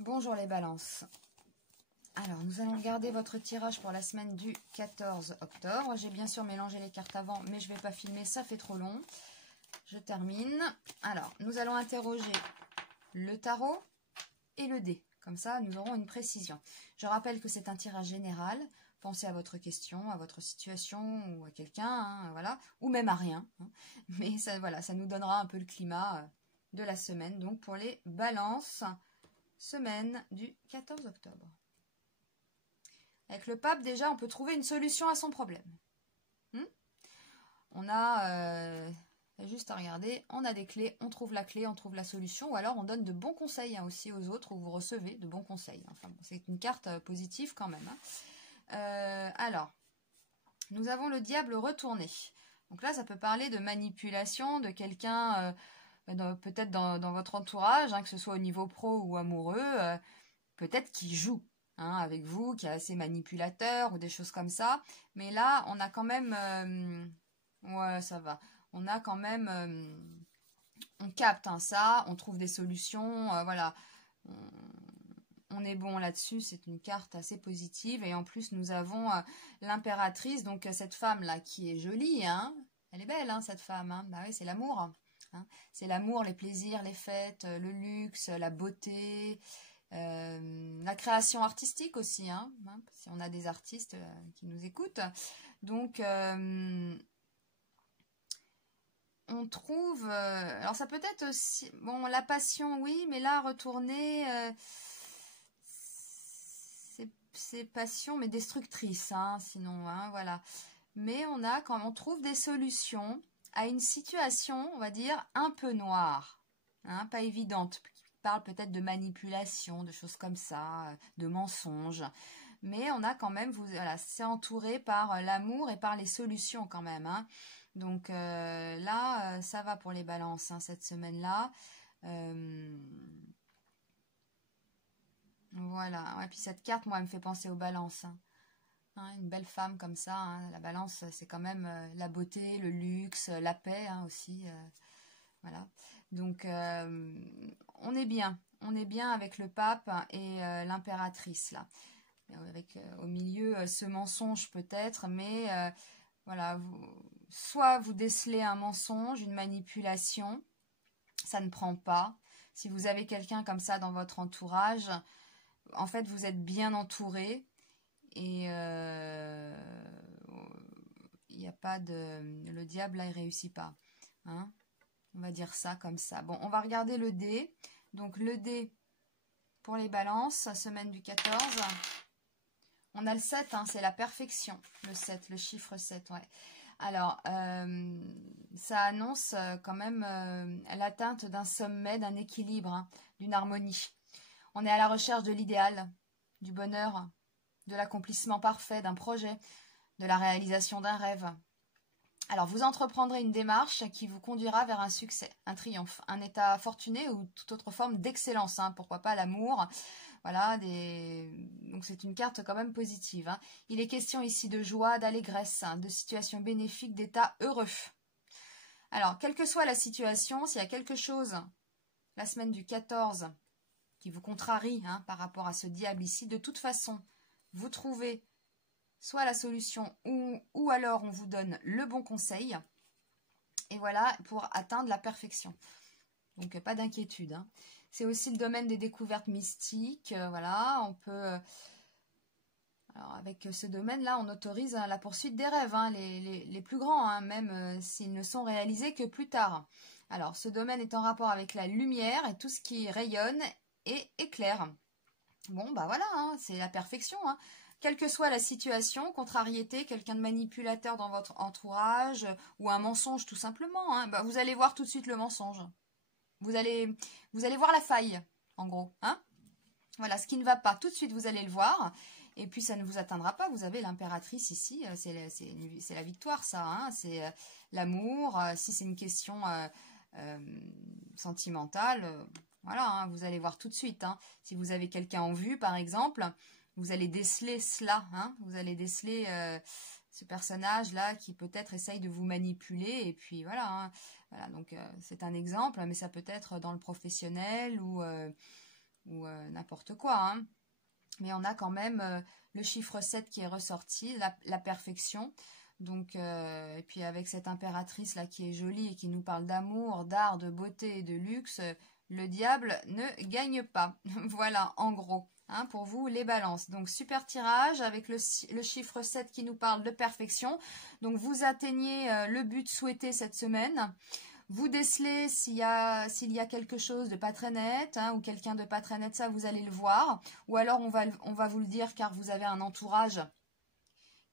Bonjour les balances. Alors, nous allons regarder votre tirage pour la semaine du 14 octobre. J'ai bien sûr mélangé les cartes avant, mais je ne vais pas filmer, ça fait trop long. Je termine. Alors, nous allons interroger le tarot et le dé. Comme ça, nous aurons une précision. Je rappelle que c'est un tirage général. Pensez à votre question, à votre situation ou à quelqu'un, hein, voilà, ou même à rien. Hein. Mais ça, voilà, ça nous donnera un peu le climat de la semaine. Donc, pour les balances, semaine du 14 octobre. Avec le pape, déjà, on peut trouver une solution à son problème. On a juste à regarder, on a des clés, on trouve la clé, on trouve la solution, ou alors on donne de bons conseils hein, aussi aux autres, ou vous recevez de bons conseils. Enfin, bon, c'est une carte positive quand même. Hein. Alors, nous avons le diable retourné. Donc là, ça peut parler de manipulation de quelqu'un, peut-être dans votre entourage, hein, que ce soit au niveau pro ou amoureux, peut-être qui joue. Hein, avec vous, qui est assez manipulateur ou des choses comme ça. Mais là, on a quand même... ouais, ça va. On a quand même... on capte hein, ça, on trouve des solutions, voilà. On est bon là-dessus, c'est une carte assez positive. Et en plus, nous avons l'impératrice, donc cette femme-là qui est jolie. Hein. Elle est belle, hein, cette femme. Hein. Bah oui, c'est l'amour. Hein. C'est l'amour, les plaisirs, les fêtes, le luxe, la beauté... la création artistique aussi, hein, si on a des artistes qui nous écoutent. Donc, on trouve... alors, ça peut être aussi... Bon, la passion, oui, mais là, retourner... c'est passion, mais destructrice, hein, sinon, hein, voilà. Mais quand on trouve des solutions à une situation, on va dire, un peu noire, hein, pas évidente, parle peut-être de manipulation, de choses comme ça, de mensonges. Mais on a quand même, voilà, c'est entouré par l'amour et par les solutions quand même. Hein. Donc là, ça va pour les balances hein, cette semaine-là. Voilà. Ouais, puis cette carte, moi, elle me fait penser aux balances. Hein. Hein, une belle femme comme ça. Hein. La balance, c'est quand même la beauté, le luxe, la paix hein, aussi. Voilà. Donc, on est bien. On est bien avec le pape et l'impératrice, là. Avec au milieu ce mensonge peut-être, mais voilà, soit vous décelez un mensonge, une manipulation, ça ne prend pas. Si vous avez quelqu'un comme ça dans votre entourage, en fait, vous êtes bien entouré et il n'y a pas de... Le diable, là, il réussit pas. Hein. On va dire ça comme ça. Bon, on va regarder le dé. Donc, le dé pour les balances, semaine du 14. On a le 7, hein, c'est la perfection. Le 7, le chiffre 7, ouais. Alors, ça annonce quand même l'atteinte d'un sommet, d'un équilibre, hein, d'une harmonie. On est à la recherche de l'idéal, du bonheur, de l'accomplissement parfait d'un projet, de la réalisation d'un rêve. Alors, vous entreprendrez une démarche qui vous conduira vers un succès, un triomphe, un état fortuné ou toute autre forme d'excellence. Hein, pourquoi pas l'amour. Voilà, donc c'est une carte quand même positive. Hein. Il est question ici de joie, d'allégresse, hein, de situation bénéfique, d'état heureux. Alors, quelle que soit la situation, s'il y a quelque chose, la semaine du 14, qui vous contrarie hein, par rapport à ce diable ici, de toute façon, vous trouvez soit la solution ou alors on vous donne le bon conseil. Et voilà, pour atteindre la perfection. Donc, pas d'inquiétude. Hein. C'est aussi le domaine des découvertes mystiques. Voilà, on peut... alors, avec ce domaine-là, on autorise la poursuite des rêves, hein, les plus grands, hein, même s'ils ne sont réalisés que plus tard. Alors, ce domaine est en rapport avec la lumière et tout ce qui rayonne et éclaire. Bon, bah voilà, hein, c'est la perfection. Hein. Quelle que soit la situation, contrariété, quelqu'un de manipulateur dans votre entourage, ou un mensonge tout simplement, hein, bah vous allez voir tout de suite le mensonge. Vous allez voir la faille, en gros. Hein, voilà, ce qui ne va pas, tout de suite vous allez le voir. Et puis ça ne vous atteindra pas. Vous avez l'impératrice ici, c'est la victoire ça. Hein, c'est l'amour. Si c'est une question sentimentale, voilà, hein, vous allez voir tout de suite. Hein. Si vous avez quelqu'un en vue par exemple, vous allez déceler cela. Hein, vous allez déceler ce personnage-là qui peut-être essaye de vous manipuler. Et puis voilà, hein, voilà donc c'est un exemple, mais ça peut être dans le professionnel ou ou n'importe quoi, hein. Mais on a quand même le chiffre 7 qui est ressorti, la perfection. Donc, et puis avec cette impératrice là qui est jolie et qui nous parle d'amour, d'art, de beauté et de luxe, le diable ne gagne pas. Voilà, en gros, hein, pour vous les balances. Donc, super tirage avec le chiffre 7 qui nous parle de perfection. Donc, vous atteignez le but souhaité cette semaine. Vous décelez s'il y a quelque chose de pas très net, hein, ou quelqu'un de pas très net, ça vous allez le voir. Ou alors on va vous le dire car vous avez un entourage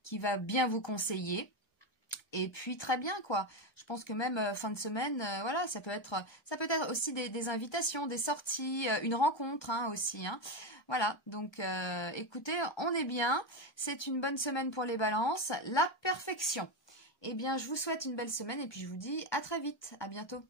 qui va bien vous conseiller. Et puis très bien quoi. Je pense que même fin de semaine, voilà, ça peut être aussi des invitations, des sorties, une rencontre hein, aussi. Hein. Voilà, donc écoutez, on est bien. C'est une bonne semaine pour les balances. La perfection. Eh bien, je vous souhaite une belle semaine et puis je vous dis à très vite. À bientôt.